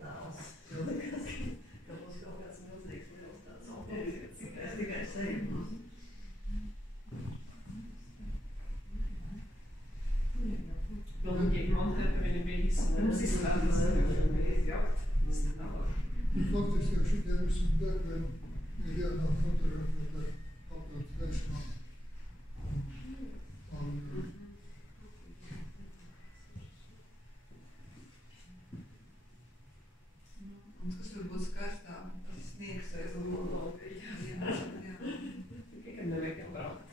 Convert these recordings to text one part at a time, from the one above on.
tēls, jo likās, ka būs kaut kāds milzīgs liels tāds autors, tikai sejums. Pilnīgi montēt, ka viņi bija mums izstrādes jaukt. Faktiski jau šitiem visam darbiem ir jānāk fotografēt ar papildus gaismām. Un tas varbūt skarstā, tas sniegs aiz Lodolpī. Tikai nevajag jau braukt.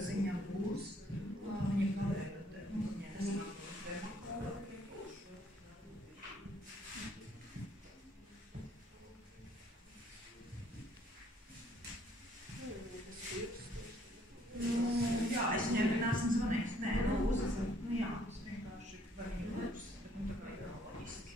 Viņam būs, viņam kādēļ, viņam nesmāk. Jā, es ņemu, nesmu zvanījis. Nē, jā, es vienkārši var viņu būs, bet tā kā jau loģiski.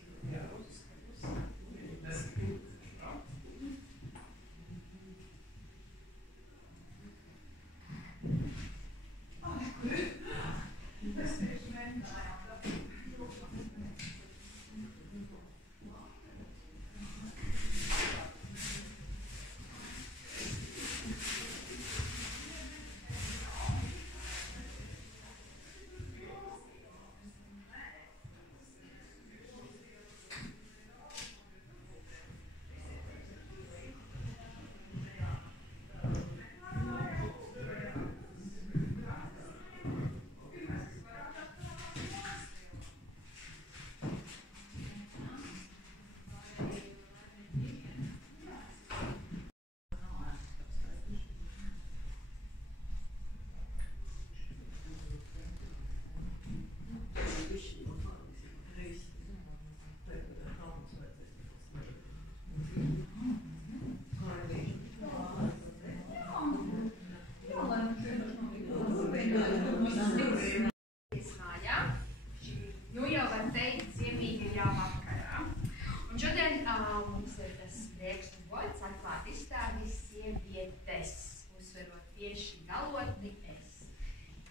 Mums ir tas prieks un gods atklāt izstādi Sievietes, uzsverot tieši galotni es.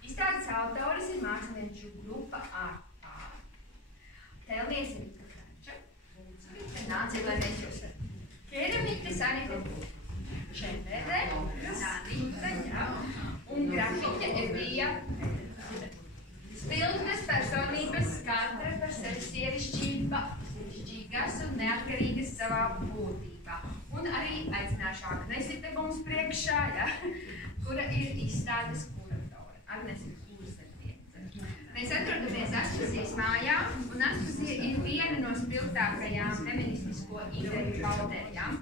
Izstādes autoris ir mākslinieku grupa Ārpār. Tēlniece ir Rita Krača, nācija, lai mēs jūs keramikte Sanita Čendere, Sanita, un grafiķe Evija. Spilgtas personības katra par sevi sievišķīgas un neatkarīgas savā būtībā. Un arī aicināšu Agnesi te mums priekšā, ja, kura ir izstādes kuratore. Agnesi Uzerviete. Mēs atrodamies Aspazijas mājā, un Aspazija ir viena no spilgtākajām feministisko ideju paudējām,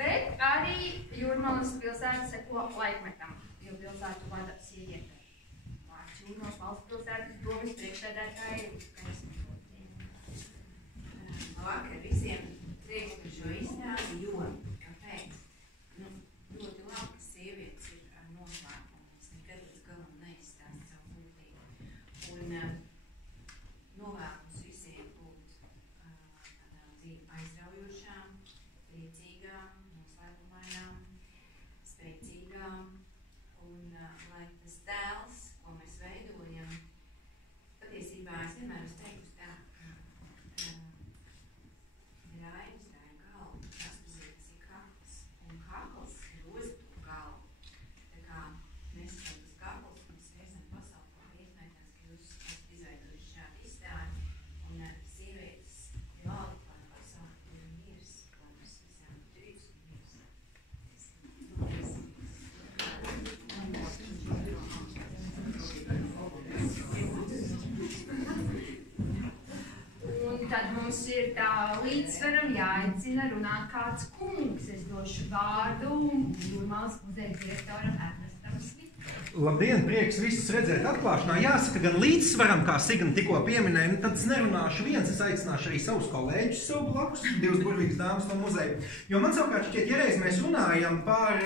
bet arī Jūrmalas pilsēta seko laikmetam, jo pilsētu vada sieviete. Jūrmalas valsts pilsētas domas priekšsēdētāja ir uzskaņas. Labvakar visiem, prieks par šo izstādi, jo, kāpēc? Ļoti labi, ka sievietes ir ar noslēpumu, es nekad līdz galam neizstāstu savu būtību. Un novēlums visiem būt tādām dzīvi aizraujošām, priecīgām, noslēpumainām, spēcīgām, un lai tas tēls, ko mēs veidojam, patiesībā es vienmēr esmu tad mums ir tā līdzsvaram jāicina runāt kāds kungs. Es došu vārdu Jūrmālas muzeja direktoram Ernestam Svitam. Labdien, prieks visus redzēt atklāšanā. Jāsaka, gan līdzsvaram, kā Signa tikko pieminēja, tad es nerunāšu viens, es aicināšu arī savus kolēģus sev blakus, divas burvīgas dāmas no muzeja. Jo man savukārt šķiet, ja reiz mēs runājam par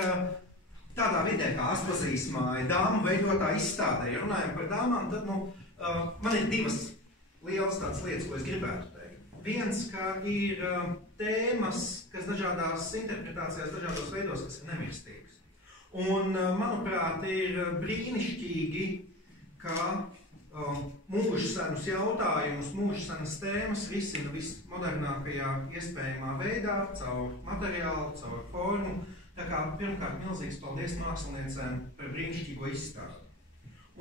tādā vidē kā Aspazīsmāja, dāmu veidotā izstādē, ja runājam par dāmām, tad man ir divas lielas tādas lietas, ko es gribētu teikt. Viens, ka ir tēmas, kas dažādās interpretācijās, dažādos veidos, kas ir nemirstīgas. Un, manuprāt, ir brīnišķīgi, ka mūžu senus jautājumus, mūžu senas tēmas risina vismodernākajā iespējamā veidā, caur materiālu, caur formu. Tā kā pirmkārt milzīgs paldies māksliniecēm par brīnišķīgo izstādi.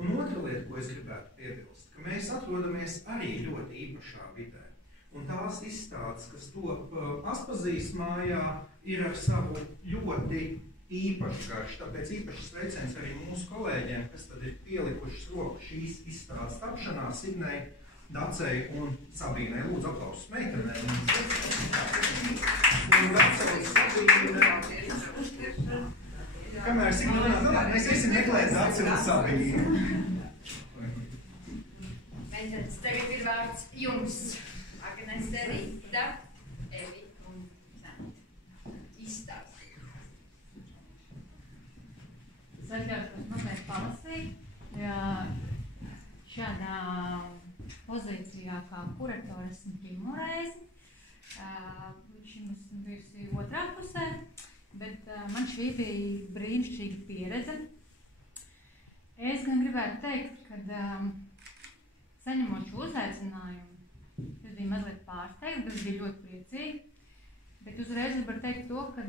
Un otra lieta, ko es gribētu piebilst, ka mēs atrodamies arī ļoti īpašā vidē. Un tās izstādes, kas top Aspazīsmājā, ir ar savu ļoti īpašu garšu. Tāpēc īpašs sveiciens arī mūsu kolēģiem, kas tad ir pielikušas roku šīs izstādes tapšanā, Sidnei, Dacei un Sabīnai. Lūdzu, aplausus meitenei. Un Dacei Sabīne. Kamēr Signa runā, mēs visi meklēt Daci un Sabīnu. Mēs tagad ir vārds jums. Agnese, Rita, Evi un Zanta. Izstāstīt. Es atļaušos mazliet palasīt. Šādā pozīcijā kā kuratore esmu pirmo reizi. Līdz šim esmu bijusi otrā pusē. Bet man šī bija brīnišķīga pieredze. Es gan gribētu teikt, ka saņemot šo uzaicinājumu, es biju mazliet pārsteigta, bet es biju ļoti priecīga. Bet uzreiz varu teikt to, ka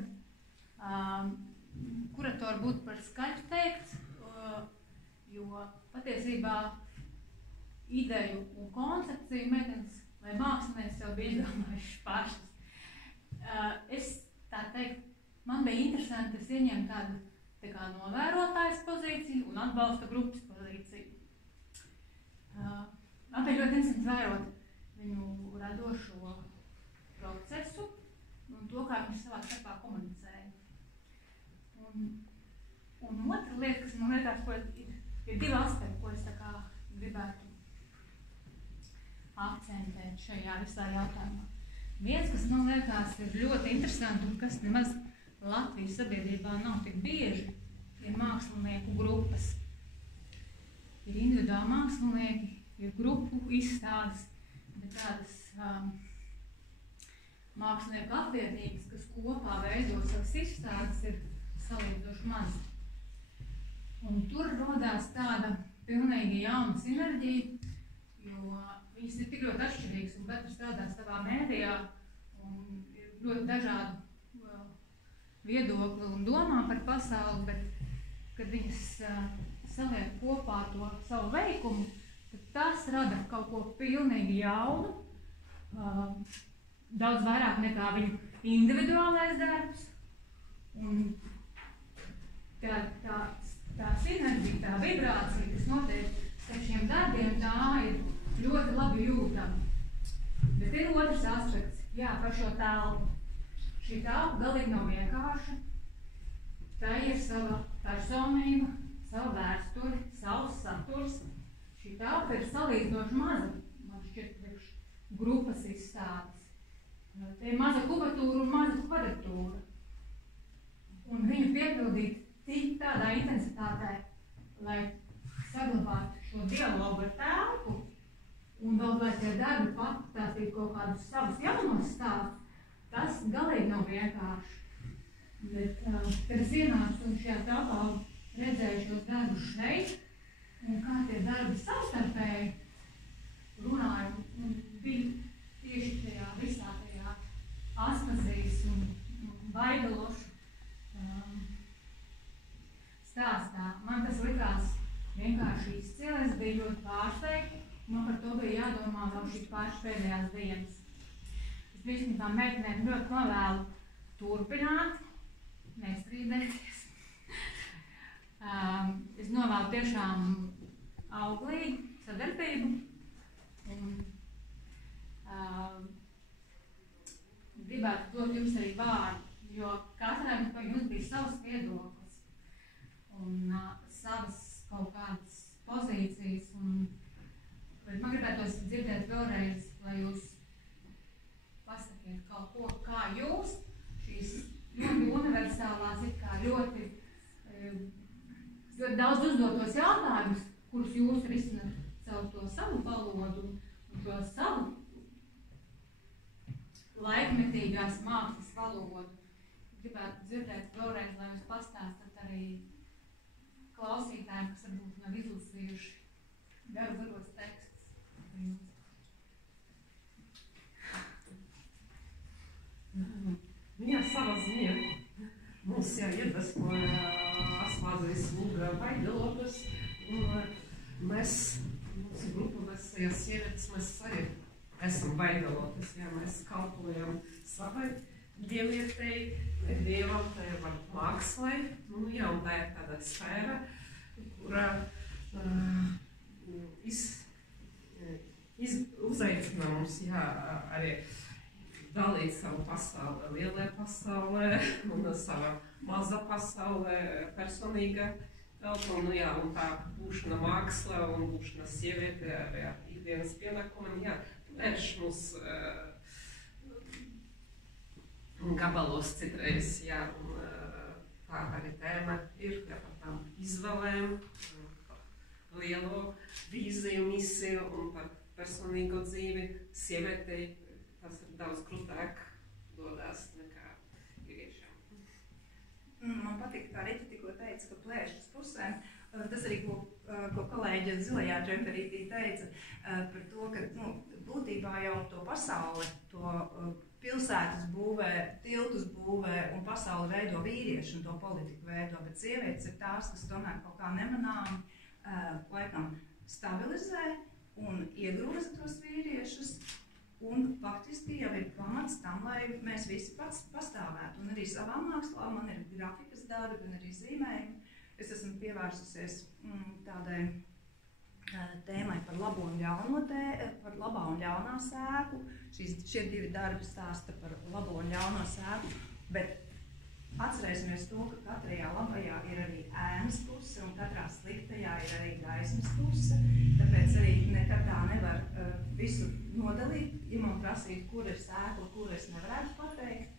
kuratori būtu par skaļu teikt, jo patiesībā ideju un koncepciju meitenes vai mākslinieci jau bija izdomājuši pašas. Es tā teikt, man bija interesanti, es ieņēmu tādu tā kā novērotājas pozīciju un atbalsta grupas pozīciju. Man bija ļoti interesanti vērot viņu radošo procesu un to, kā viņi savā starpā komunicēja. Un otra lieta, kas man liekas, ko ir divi aspekti, ko es tā kā gribētu akcentēt šajā visā jautājumā. Viens, kas man liekas, ir ļoti interesanti un kas nemaz Latvijas sabiedrībā nav tik bieži, ir mākslinieku grupas. Ir individuāli mākslinieki, ir grupu izstādes, bet tādas mākslinieku apvienības, kas kopā veido savas izstādes, ir salīdzinoši maz. Un tur rodās tāda pilnīgi jauna sinerģija, jo viņas ir tik ļoti atšķirīgas un katrs strādā savā mēdījā un ir ļoti dažādu viedokli un domā par pasauli, bet, kad viņas saliek kopā to savu veikumu, tad tas rada kaut ko pilnīgi jaunu, daudz vairāk nekā viņu individuālais darbs. Un tā sinerģija, tā vibrācija, kas notiek ar šiem darbiem, tā ir ļoti labi jūtama. Bet ir otrs aspekts, par šo telpu. Šī telpa galīgi nav vienkārša. Tā ir sava personība, sava vēsture, savs saturs. Šī telpa ir salīdzinoši maza, man šķiet, priekš grupas izstādes. Te ir maza kubatūra un maza kvadratūra. Un viņu piepildīt tik tādā intensitātē, lai saglabātu šo dialogu ar telpu un vēl lai tie darbi pastāstītu kaut kādus savus jaunos stāstus, tas galīgi nav vienkārši. Bet, kad es ienācu un šajā telpā redzēju šos darbus šeit, un kā tie darbi savstarpēji runāja, un bija tieši tajā visā tajā Aspazīs un Vaigalošu stāstā. Man tas likās vienkārši izcili, es biju ļoti pārsteigta, man par to bija jādomā vēl šīs pašas pēdējās dienas. Es visnībā meitenēm ļoti novēlu turpināt, nestrīdēties. Es novēlu tiešām auglīgu sadarbību un gribētu dot jums arī vārdu, jo katram no jums bija savs viedoklis un savas kaut kādas pozīcijas. Bet man gribētos dzirdēt vēlreiz, lai jūs pasakiet kaut ko, kā jūs šīs ļoti universālās, ļoti daudz uzdotos jautājumus, kurus jūs risināt caur to savu valodu un to savu laikmetīgās mākslas valodu. Gribētu dzirdēt vēlreiz, lai jūs pastāstat arī klausītājiem, kas varbūt nav izlasījuši garos tekstus. Jā, savā ziņā mums iedvesmoja Aspāzijas lūga Vaidelotas. Mūsu grupa, mēs sievietes, mēs arī esam Vaidelotas. Mēs kalpojam savai dievietei, dievam, tā ir mākslai. Un tā ir tāda sfēra, kurā uzaicina mums arī dalīt savu pasauli lielajā pasaulē un sava maza pasaulē personīga telpa. Un tā būšana māksla un būšana sieviete ar ikdienas pienākumiem, vērš mums gabalos citreiz, un tā arī tēma ir par tām izvēlēm, lielo vīziju, misiju un par personīgo dzīvi sievietei. Tas ir daudz grūtāk dodās nekā vīriešiem. Man patīk, kā Rita tikko teica, ka plēš uz pusēm. Tas arī, ko kolēģe Zilajā Džemperītī teica par to, ka būtībā jau to pasauli, to pilsētas būvē, tiltus būvē un pasauli veido vīrieši un to politiku veido, bet sievietes ir tās, kas tomēr kaut kā nemanām, laikam stabilizē un iegroza tos vīriešus. Un faktiski jau ir pamats tam, lai mēs visi pats pastāvētu. Un arī savā mākslā man ir grafikas darbi un arī zīmējumi. Es esmu pievērsusies tādai tēmai par labo un ļauno par labā un ļaunā sēku. Šie divi darbi stāsta par labo un ļauno sēku, bet atcerēsimies to, ka katrajā labajā ir arī ēnas puse un katrā sliktajā ir arī gaismas puse. Tāpēc arī nekad tā nevar visu nodalīt. Ja man prasīt, kur ir sēkla, kur es nevarētu pateikt,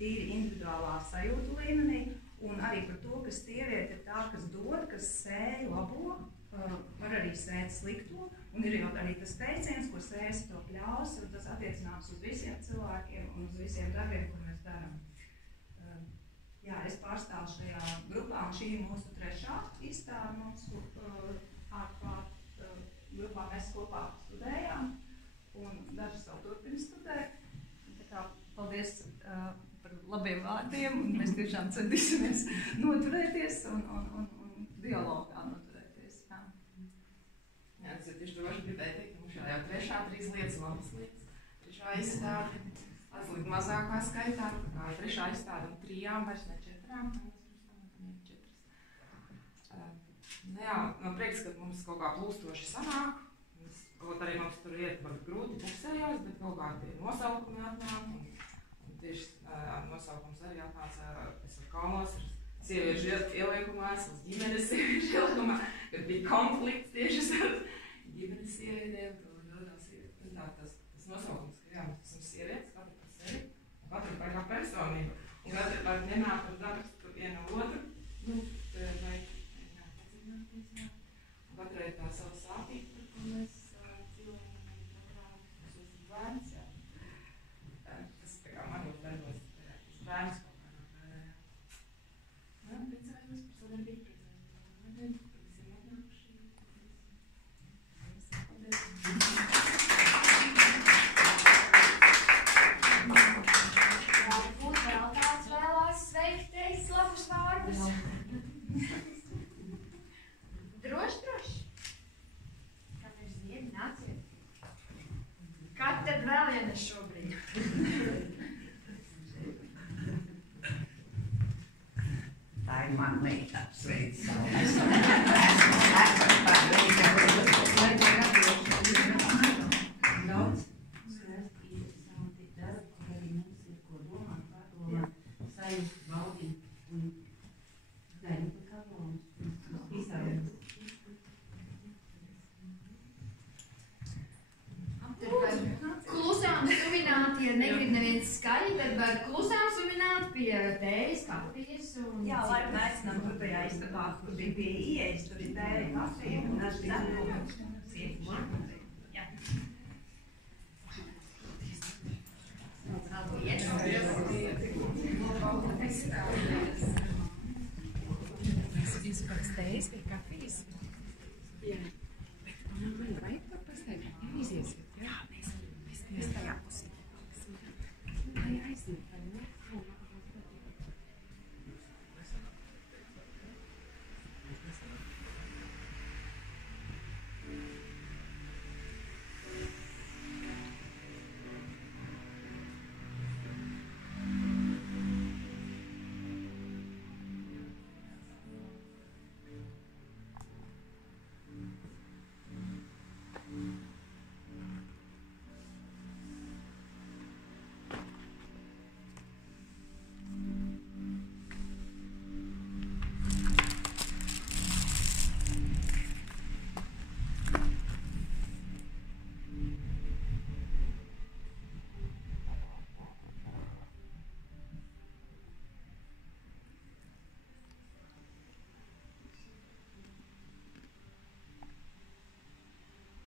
tīri individuālā sajūtu līmenī, un arī par to, ka sieviete ir tā, kas dod, kas sēja labo, var arī sēt slikto, un ir jau arī tas teiciens, ko sēsi to pļaus, un tas attiecināms uz visiem cilvēkiem un uz visiem darbiem, ko mēs darām. Es pārstāvu šajā grupā, un šī ir mūsu trešā izstāde mūsu ārkārt grupā. Mēs kopā studējām, un daži vēl turpina studēt. Tā kā paldies par labiem vārdiem, un mēs tiešām centīsimies noturēties un dialogā noturēties. Tas ir tieši droši gribēju teikt, ka mums jau trešā 3 lietas, labas lietas. Trešā izstāde. Atlikt mazākā skaitā, kā trešā izstāde un 3, vairs ne 4. Man prieks, ka mums kaut kā plūstoši sanāk. Kaut arī mums tur iet grūti pusējās, bet kaut kā tie nosaukumi atnāk. Un tieši nosaukums arī atnāca, es ar kalnos, ar sieviešu ieliekumās, uz ģimenes sieviešu ieliekumā, kad bija konflikts tieši ar ģimenes sievietēm. Tas nosaukums, ka mēs esam sievietes, katra par kā personība, un katra par nenāk un dabas vienu otru, vai jāpacināties, un katra ir tā savu sāpību, par ko mēs dzīvojam, katrā mums ir bērns, tas tā kā manos darbos, tas bērns kaut kā nav vērējā. Priecājos par sadarbību, priecājos par visiem atnākušiem. Varbūt vēl kāds vēlās sveikt teikt labus vārdus. Droši. Katrs dienu nāciet. Kad tad vēl viena šobrīd? Tā ir man meita apsveic savu. Daudz. sumināt, ja negrib neviens skaļi, tad var klusām sumināt pie tējas, kafijas un... Jā, laipni aicinām tur tajā istabā, kur bija pie ieejas, tur ir tēja, kafija un daži cepumi. Jā. Izpaks tējas vai kafijas? Jā.